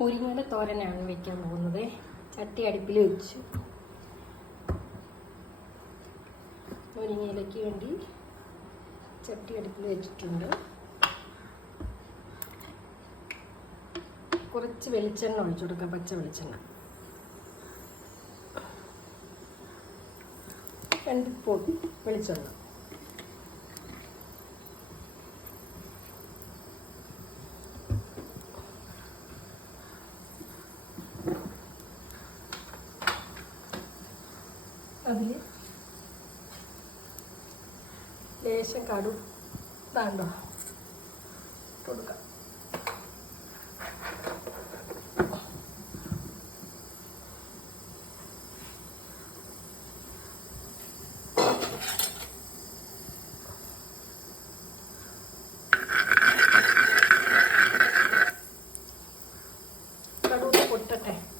മുരിങ്ങയുടെ തോരനാണ് വെക്കാൻ പോകുന്നത്. ചട്ടി അടുപ്പിൽ വെച്ചു. മുരിങ്ങയിലേക്ക് വേണ്ടി ചട്ടി അടുപ്പിൽ വെച്ചിട്ടുണ്ട്. കുറച്ച് വെളിച്ചെണ്ണ ഒഴിച്ചു കൊടുക്കാം പച്ച വെളിച്ചെണ്ണ. രണ്ട് സ്പൂൺ വെളിച്ചെണ്ണ. അതിൽ ലേശം കടു. താണ്ടോ കൊടുക്കാം. കടുക് പൊട്ടട്ടെ.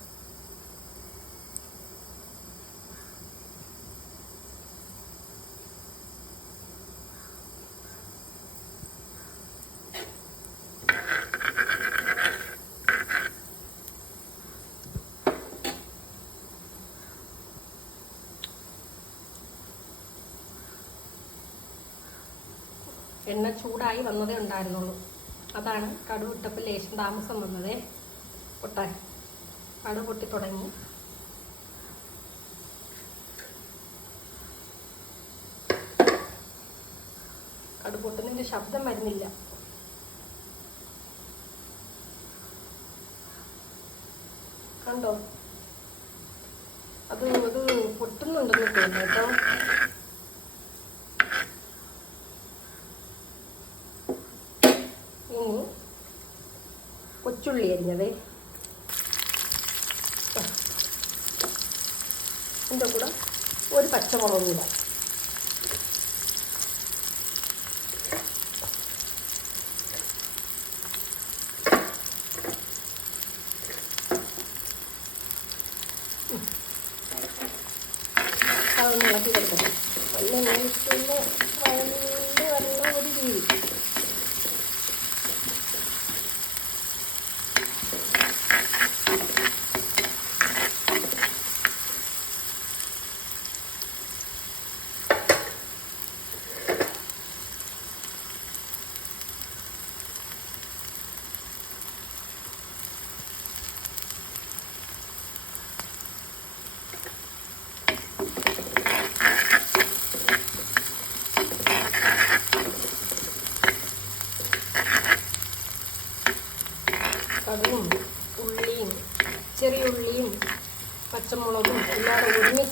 എണ്ണ ചൂടായി വന്നതേ ഉണ്ടായിരുന്നുള്ളൂ. അതാണ് കടുക് ഇട്ടപ്പോൾ ലേശം താമസം വന്നതേ. പൊട്ടാൻ. കടു പൊട്ടി തുടങ്ങി. കടു പൊട്ടുന്നതിന്റെ ശബ്ദം വരുന്നില്ല. കണ്ടോ? അത് അത് പൊട്ടുന്നുണ്ടെന്ന് തോന്നുന്നു കേട്ടോ ഇനി കൊച്ചുള്ളി അരിഞ്ഞത് ഇതിന്റെ കൂടെ ഒരു പച്ചമുളക് കൂടെ. അതൊന്ന് ഇളക്കി കൊടുക്കണം. നീട്ടുന്ന വഴണ്ട് വരുന്ന ഒരു രീതി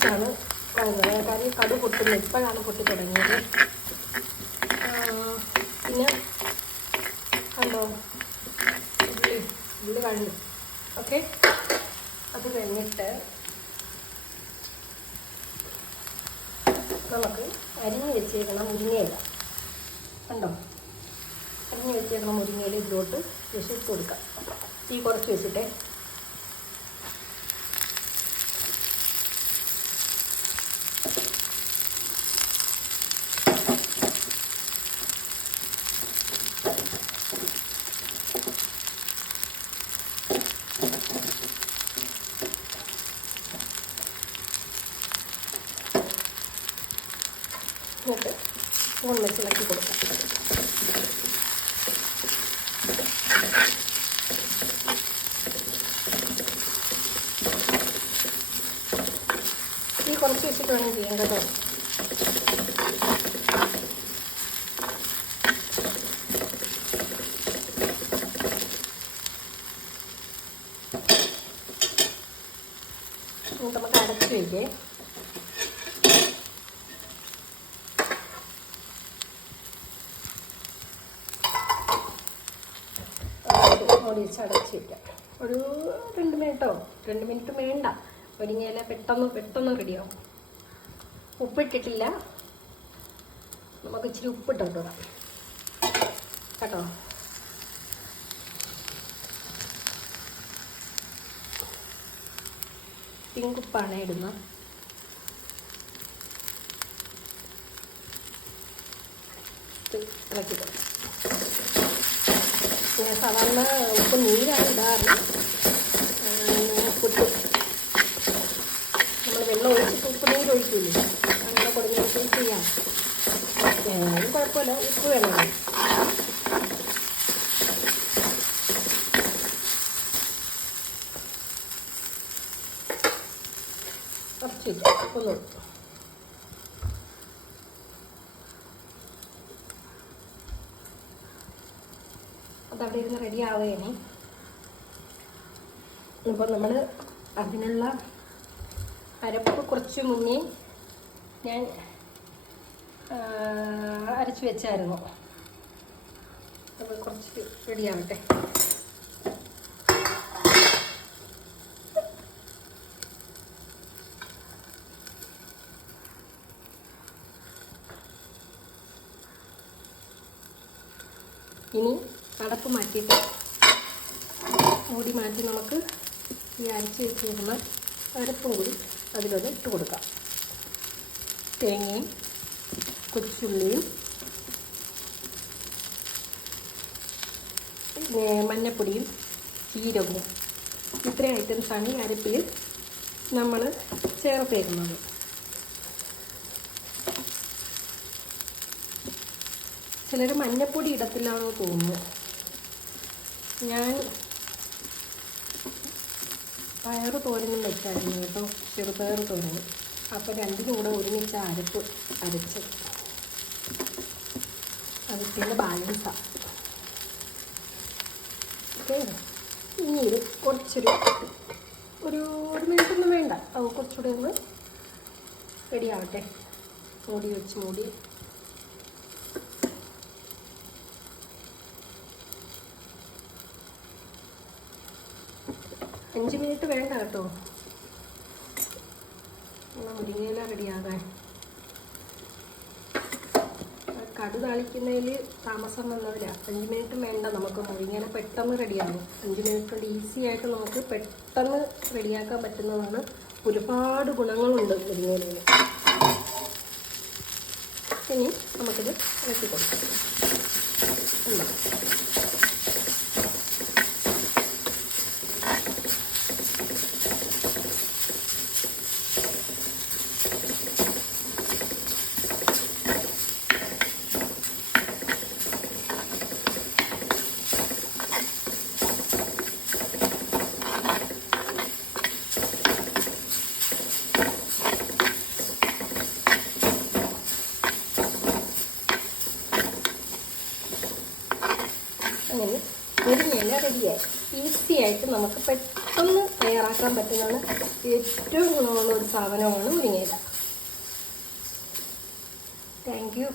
കൂടെ ഒരുമിച്ചാണ് കാര്യം കടു പൊട്ടുന്നത്. ഇപ്പോഴാണ് പൊട്ടി തുടങ്ങിയത്. പിന്നെ കണ്ടോ? ഉള്ളി ഉള്ളി കണ്ടു. ഓക്കെ. അത് കഴിഞ്ഞിട്ട് നമുക്ക് അരിഞ്ഞ് വെച്ചേക്കണം മുരിങ്ങയില. കണ്ടോ? അരിഞ്ഞ് വെച്ചേക്കണം മുരിങ്ങയില ഇതിലോട്ട് ജസ്റ്റ് കൊടുക്കാം. തീ കുറച്ച് വെച്ചിട്ടേ. സ്പൂൺ വെച്ച് ഇളക്കി കൊടുക്കാം ഈ കുറച്ച് വെച്ചിട്ട് വേണം ചെയ്യാൻ ഇനി നമുക്ക് അടച്ച് വയ്ക്കേ അടച്ച് വയ്ക്കാം ഒരു രണ്ട് മിനിറ്റോ? രണ്ട് മിനിറ്റ് വേണ്ട. മുരിങ്ങയില പെട്ടെന്ന് പെട്ടെന്ന് റെഡിയാവും. ഉപ്പിട്ടിട്ടില്ല. നമുക്ക് ഇച്ചിരി ഉപ്പിട്ട് കേട്ടോ? പിങ്കുപ്പാണ് ഇടുന്നത്. ഇളക്കി സാധാരണ ഉപ്പ് നീരാണ് ഇടാറ്. പുട്ട്. നമ്മൾ വെള്ളം ഒഴിച്ചിട്ട് ഉപ്പ് നീരൊഴിക്കില്ലേ അങ്ങനെ കൊടുങ്ങിയിട്ട് ചെയ്യാം. കുഴപ്പമില്ല. ഉപ്പ് വേണം കുറച്ചിട്ട് ഒന്ന് അതവിടെ ഇരുന്ന് റെഡി ആവുകയാണ്. അപ്പോൾ നമ്മൾ അതിനുള്ള അരപ്പ് കുറച്ച് മുന്നേ ഞാൻ അരച്ച് വെച്ചായിരുന്നു. അപ്പോൾ കുറച്ച് റെഡി ആവട്ടെ. ഇനി അടപ്പ് മാറ്റിയിട്ട് മൂടി മാറ്റി നമുക്ക് ഈ അരച്ച് വെച്ചിരുന്ന അരപ്പും കൂടി അതിലൊന്ന് ഇട്ട് കൊടുക്കാം. തേങ്ങയും കൊച്ചുള്ളിയും മഞ്ഞപ്പൊടിയും ജീരകവും. ഇത്രയും ഐറ്റംസാണ് ഈ അരപ്പിൽ നമ്മൾ ചേർത്തേക്കുന്നത്. ചിലർ മഞ്ഞപ്പൊടി ഇടത്തില്ലാന്ന് തോന്നുന്നു. ഞാൻ പയറ് തോരനും വെച്ചായിരുന്നു കേട്ടോ. ചെറുപയർ തോരനും അപ്പോൾ രണ്ടിനും കൂടെ ഒരുമിച്ച് അരപ്പ് അരച്ച് അതിന്റെ ബാലൻസാണ് ഓക്കെ? ഇനി ഇത് കുറച്ചൊരു ഒരു ഒരു മിനിറ്റ് ഒന്നും വേണ്ട. അത് കുറച്ചുകൂടെ ഒന്ന് റെഡിയാവട്ടെ മൂടി വെച്ച് മൂടി. അഞ്ച് മിനിറ്റ് വേണ്ട കേട്ടോ. മുരിങ്ങയില റെഡിയാകാൻ. കടു താളിക്കുന്നതിൽ താമസം വന്നവരാ. അഞ്ച് മിനിറ്റും വേണ്ട നമുക്ക് മുരിങ്ങയില പെട്ടെന്ന് റെഡിയാകും അഞ്ച് മിനിറ്റ് കൊണ്ട് ഈസി ആയിട്ട് നമുക്ക് പെട്ടെന്ന് റെഡിയാക്കാൻ പറ്റുന്നതാണ്. ഒരുപാട് ഗുണങ്ങളുണ്ട് മുരിങ്ങയിലയിൽ ഇനി നമുക്കിത് ഇളക്കി കൊടുക്കാം ഉണ്ടോ അങ്ങനെ മുരിങ്ങയില റെഡിയായി ഈസി ആയിട്ട് നമുക്ക് പെട്ടെന്ന് തയ്യാറാക്കാൻ പറ്റുന്നതാണ്. ഏറ്റവും ഗുണമുള്ള ഒരു സാധനമാണ് മുരിങ്ങയില. താങ്ക് യു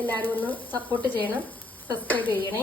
എല്ലാവരും ഒന്ന് സപ്പോർട്ട് ചെയ്യണം. സബ്സ്ക്രൈബ് ചെയ്യണേ.